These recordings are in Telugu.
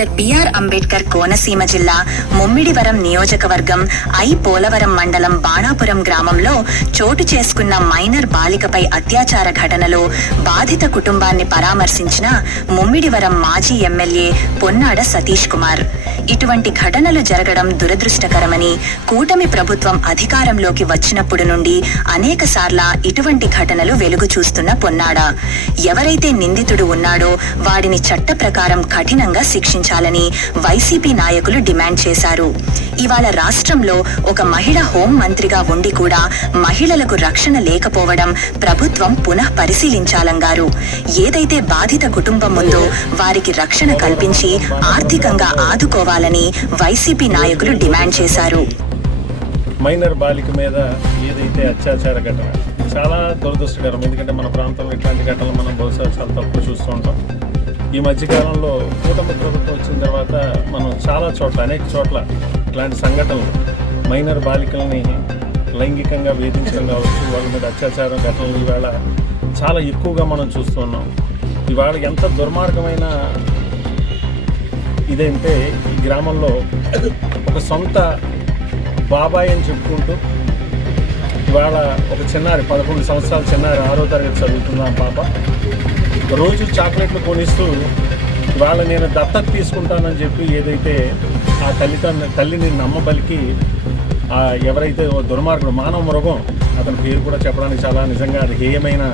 డాక్టర్ బిఆర్ అంబేద్కర్ కోనసీమ జిల్లా ముమ్మిడివరం నియోజకవర్గం పోలవరం మండలం బాణాపురం గ్రామంలో చోటు చేసుకున్న మైనర్ బాలికపై అత్యాచార ఘటనలో బాధిత కుటుంబాన్ని పరామర్శించిన ముమ్మిడివరం మాజీ ఎమ్మెల్యే పొన్నాడ సతీష్ కుమార్. ఇటువంటి ఘటనలు జరగడం దురదృష్టకరమని, కూటమి ప్రభుత్వం అధికారంలోకి వచ్చినప్పుడు నుండి అనేకసార్లు ఇటువంటి ఘటనలు వెలుగు చూస్తున్న పొన్నాడ ఎవరైతే నిందితుడు ఉన్నాడో వాడిని చట్ట ప్రకారం కఠినంగా శిక్షించాలని వైసీపీ నాయకులు డిమాండ్ చేశారు. ఇవాళ రాష్ట్రంలో ఒక మహిళ హోం మంత్రిగా ఉండి కూడా మహిళలకు రక్షణ లేకపోవడం ప్రభుత్వం పునః పరిశీలించాలన్నారు. ఏదైతే బాధిత కుటుంబం ఉందో వారికి రక్షణ కల్పించి ఆర్థికంగా ఆదుకోవాలని వైసీపీ నాయకులు డిమాండ్ చేశారు. మైనర్ బాలిక మీద ఏదైతే అత్యాచార ఘటన చాలా దురదృష్టకరం. ఎందుకంటే మన ప్రాంతంలో ఇట్లాంటి ఘటనలు మనం బహుశా చాలా తక్కువ చూస్తూ ఉంటాం. ఈ మధ్యకాలంలో కూటమి ప్రభుత్వం వచ్చిన తర్వాత మనం చాలా చోట్ల, అనేక చోట్ల ఇట్లాంటి సంఘటనలు, మైనర్ బాలికల్ని లైంగికంగా వేధించడం కావచ్చు, వాళ్ళ మీద అత్యాచారం ఘటనలు ఇవాళ చాలా ఎక్కువగా మనం చూస్తున్నాం. ఇవాళ ఎంత దుర్మార్గమైన ఇదంటే, ఈ గ్రామంలో ఒక సొంత బాబాయ్ అని చెప్పుకుంటూ ఇవాళ ఒక చిన్నారి, 11 సంవత్సరాల చిన్నారి, 6వ తరగతి చదువుతున్న పాప రోజు చాక్లెట్లు కొనిస్తూ ఇవాళ నేను దత్తత తీసుకుంటానని చెప్పి ఏదైతే ఆ తల్లిని నమ్మబలికి ఎవరైతే దుర్మార్గుడు, మానవ మృగం, అతని పేరు కూడా చెప్పడానికి చాలా నిజంగా అది హేయమైన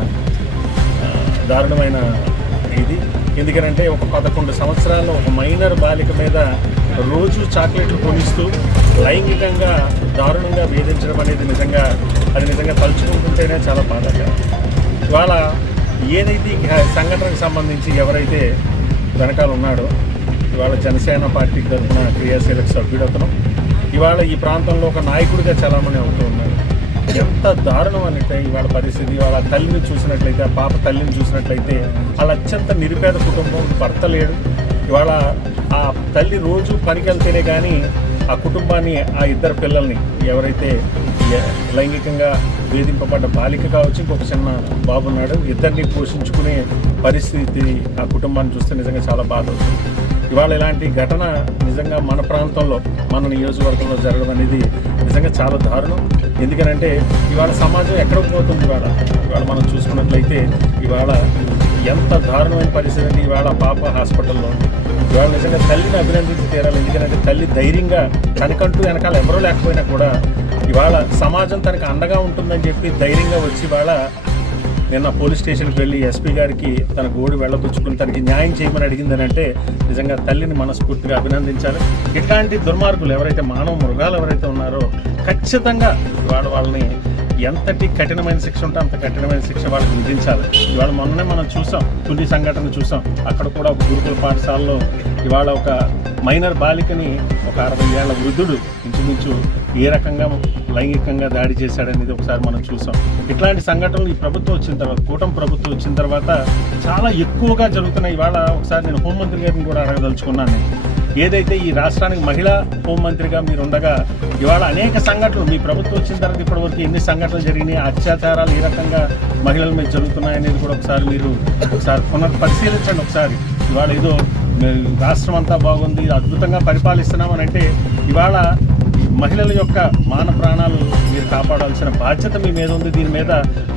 దారుణమైన ఇది. ఎందుకంటే ఒక 11 సంవత్సరాల్లో ఒక మైనర్ బాలిక మీద రోజు చాక్లెట్లు కొనిస్తూ లైంగికంగా దారుణంగా వేధించడం అనేది నిజంగా తలుచుకుంటుంటేనే చాలా బాధాకరం. ఇవాళ ఏదైతే సంఘటనకు సంబంధించి ఎవరైతే వెనకాల ఉన్నాడో, ఇవాళ జనసేన పార్టీకి తరఫున క్రియాశీలక సభ్యుడు అతను ఇవాళ ఈ ప్రాంతంలో ఒక నాయకుడిగా చలామణి అవుతూ ఉన్నాడు. ఎంత దారుణం అంటే ఇవాళ పరిస్థితి. ఇవాళ తల్లిని చూసినట్లయితే, ఆ పాప తల్లిని చూసినట్లయితే వాళ్ళ అత్యంత నిరుపేద కుటుంబం, భర్త లేడు. ఇవాళ ఆ తల్లి రోజు పనికి వెళ్తేనే కానీ ఆ కుటుంబాన్ని, ఆ ఇద్దరు పిల్లల్ని, ఎవరైతే లైంగికంగా వేధింపబడ్డ బాలిక కావచ్చు, ఇంకొక చిన్న బాబు ఉన్నాడు, ఇద్దరిని పోషించుకునే పరిస్థితి ఆ కుటుంబాన్ని చూస్తే నిజంగా చాలా బాధ అవుతుంది. ఇవాళ ఇలాంటి ఘటన నిజంగా మన ప్రాంతంలో, మన నియోజకవర్గంలో జరగడం అనేది నిజంగా చాలా దారుణం. ఎందుకనంటే ఇవాళ సమాజం ఎక్కడికి పోతుంది. ఇవాళ మనం చూసుకున్నట్లయితే ఇవాళ ఎంత దారుణమైన పరిస్థితి అంటే, ఇవాళ పాప హాస్పిటల్లో ఉంది. ఇవాళ నిజంగా తల్లిని అభినందించి తీరాలి. ఎందుకంటే తల్లి ధైర్యంగా, తనకంటూ వెనకాల ఎవరో లేకపోయినా కూడా ఇవాళ సమాజం తనకు అండగా ఉంటుందని చెప్పి ధైర్యంగా వచ్చి ఇవాళ నిన్న పోలీస్ స్టేషన్కి వెళ్ళి ఎస్పీ గారికి తన గోడు వెళ్ళబుచ్చుకుని తనకి న్యాయం చేయమని అడిగిందని అంటే నిజంగా తల్లిని మనస్ఫూర్తిగా అభినందించాలి. ఇట్లాంటి దుర్మార్గులు ఎవరైతే, మానవ మృగాలు ఎవరైతే ఉన్నారో ఖచ్చితంగా వాళ్ళని ఎంతటి కఠినమైన శిక్ష ఉంటే అంత కఠినమైన శిక్ష వాళ్ళకి విధించాలి. ఇవాళ మొన్ననే మనం చూసాం, కొన్ని సంఘటనలు చూసాం. అక్కడ కూడా ఒక గురుకుల పాఠశాలలో ఇవాళ ఒక మైనర్ బాలికని ఒక 60 ఏళ్ల వృద్ధుడు ఇంచుమించు ఏ రకంగా లైంగికంగా దాడి చేశాడనేది ఒకసారి మనం చూసాం. ఇట్లాంటి సంఘటనలు ఈ ప్రభుత్వం వచ్చిన తర్వాత, కూటమి ప్రభుత్వం వచ్చిన తర్వాత చాలా ఎక్కువగా జరుగుతున్నాయి. ఇవాళ ఒకసారి నేను హోంమంత్రి గారిని కూడా అడగదలుచుకున్నాను. ఏదైతే ఈ రాష్ట్రానికి మహిళా హోంమంత్రిగా మీరు ఉండగా ఇవాళ అనేక సంఘటనలు, మీ ప్రభుత్వం వచ్చిన తర్వాత ఇప్పటివరకు ఎన్ని సంఘటనలు జరిగినాయి, అత్యాచారాలు ఏ రకంగా మహిళల మీద జరుగుతున్నాయి అనేది కూడా ఒకసారి పునఃపరిశీలించండి. ఒకసారి ఇవాళ ఏదో రాష్ట్రం అంతా బాగుంది, అద్భుతంగా పరిపాలిస్తున్నామని అంటే ఇవాళ మహిళల యొక్క మాన ప్రాణాలు మీరు కాపాడాల్సిన బాధ్యత మీ మీద ఉంది. దీని మీద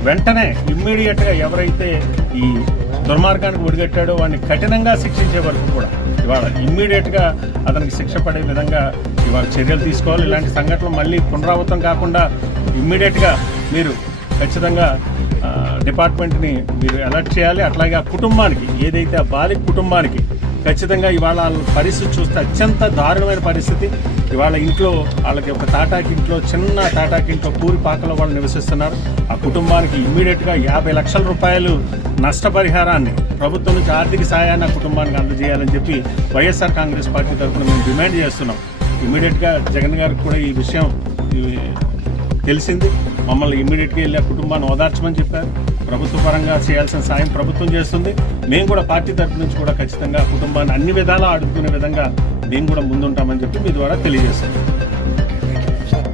వెంటనే ఇమ్మీడియట్గా ఎవరైతే ఈ దుర్మార్గానికి ఒడిగట్టాడో వాడిని కఠినంగా శిక్షించే వరకు కూడా ఇవాళ ఇమ్మీడియట్గా అతనికి శిక్ష పడే విధంగా ఇవాళ చర్యలు తీసుకోవాలి. ఇలాంటి సంఘటనలు మళ్ళీ పునరావృతం కాకుండా ఇమ్మీడియట్గా మీరు ఖచ్చితంగా డిపార్ట్మెంట్ని మీరు అలర్ట్ చేయాలి. అట్లాగే ఆ కుటుంబానికి, ఏదైతే ఆ బాలిక కుటుంబానికి ఖచ్చితంగా ఇవాళ పరిస్థితి చూస్తే అత్యంత దారుణమైన పరిస్థితి. ఇవాళ ఇంట్లో వాళ్ళకి ఒక తాటాకింట్లో, చిన్న తాటాకింట్లో పూరిపాకలో వాళ్ళు నివసిస్తున్నారు. ఆ కుటుంబానికి ఇమ్మీడియట్గా 50 లక్షల రూపాయలు నష్టపరిహారాన్ని ప్రభుత్వం నుంచి ఆర్థిక సాయాన్ని ఆ కుటుంబానికి అందజేయాలని చెప్పి వైఎస్ఆర్ కాంగ్రెస్ పార్టీ తరఫున మేము డిమాండ్ చేస్తున్నాం. ఇమ్మీడియట్గా జగన్ గారికి కూడా ఈ విషయం తెలిసింది. మమ్మల్ని ఇమ్మీడియట్గా వెళ్ళి ఆ కుటుంబాన్ని ఓదార్చమని చెప్పారు. ప్రభుత్వ పరంగా చేయాల్సిన సాయం ప్రభుత్వం చేస్తుంది. మేము కూడా పార్టీ తరఫు నుంచి కూడా ఖచ్చితంగా కుటుంబాన్ని అన్ని విధాలా ఆడుకునే విధంగా మేము కూడా ముందుంటామని చెప్పి మీ ద్వారా తెలియజేస్తాం.